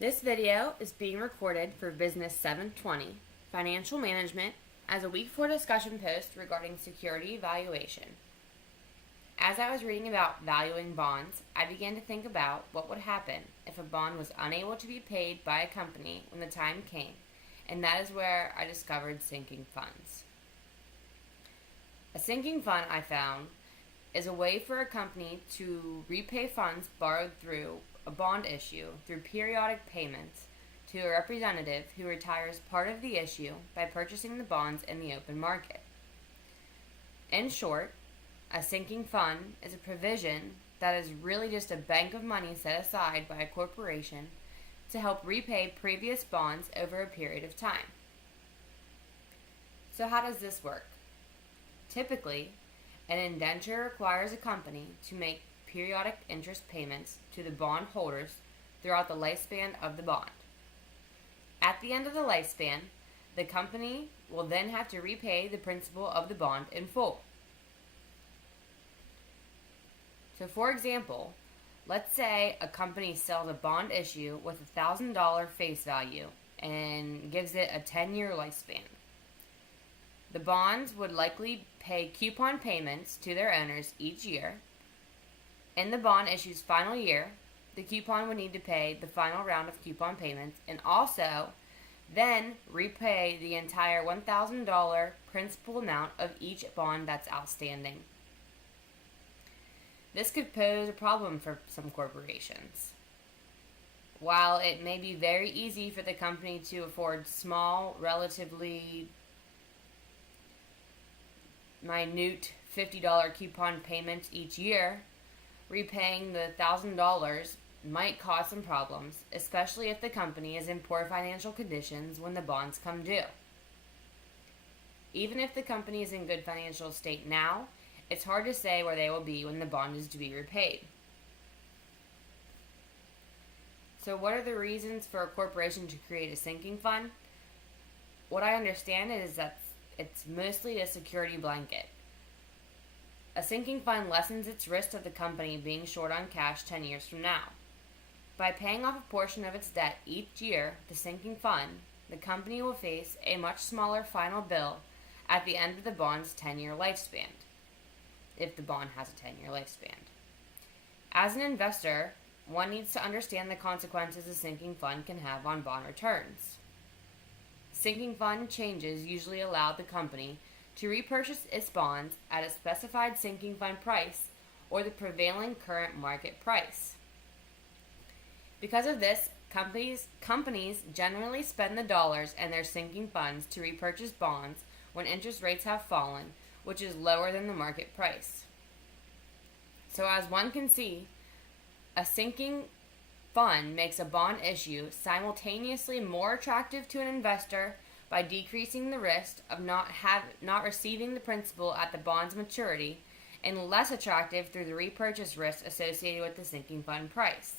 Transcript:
This video is being recorded for Business 720, Financial Management, as a week 4 discussion post regarding security valuation. As I was reading about valuing bonds, I began to think about what would happen if a bond was unable to be paid by a company when the time came, and that is where I discovered sinking funds. A sinking fund, I found, is a way for a company to repay funds borrowed through a bond issue through periodic payments to a representative who retires part of the issue by purchasing the bonds in the open market. In short, a sinking fund is a provision that is really just a bank of money set aside by a corporation to help repay previous bonds over a period of time. So how does this work? Typically, an indenture requires a company to make periodic interest payments to the bond holders throughout the lifespan of the bond. At the end of the lifespan, the company will then have to repay the principal of the bond in full. So for example, let's say a company sells a bond issue with $1,000 face value and gives it a 10-year lifespan. The bonds would likely pay coupon payments to their owners each year. In the bond issue's final year, the coupon would need to pay the final round of coupon payments and also then repay the entire $1,000 principal amount of each bond that's outstanding. This could pose a problem for some corporations. While it may be very easy for the company to afford small, relatively minute $50 coupon payments each year, repaying the $1,000 might cause some problems, especially if the company is in poor financial conditions when the bonds come due. Even if the company is in good financial state now, it's hard to say where they will be when the bond is to be repaid. So what are the reasons for a corporation to create a sinking fund? What I understand is that it's mostly a security blanket. A sinking fund lessens its risk of the company being short on cash 10 years from now. By paying off a portion of its debt each year, the sinking fund, the company will face a much smaller final bill at the end of the bond's 10-year lifespan, if the bond has a 10-year lifespan. As an investor, one needs to understand the consequences a sinking fund can have on bond returns. Sinking fund changes usually allow the company to repurchase its bonds at a specified sinking fund price or the prevailing current market price. Because of this, companies generally spend the dollars in their sinking funds to repurchase bonds when interest rates have fallen, which is lower than the market price. So as one can see, a sinking fund makes a bond issue simultaneously more attractive to an investor by decreasing the risk of not receiving the principal at the bond's maturity, and less attractive through the repurchase risk associated with the sinking fund price.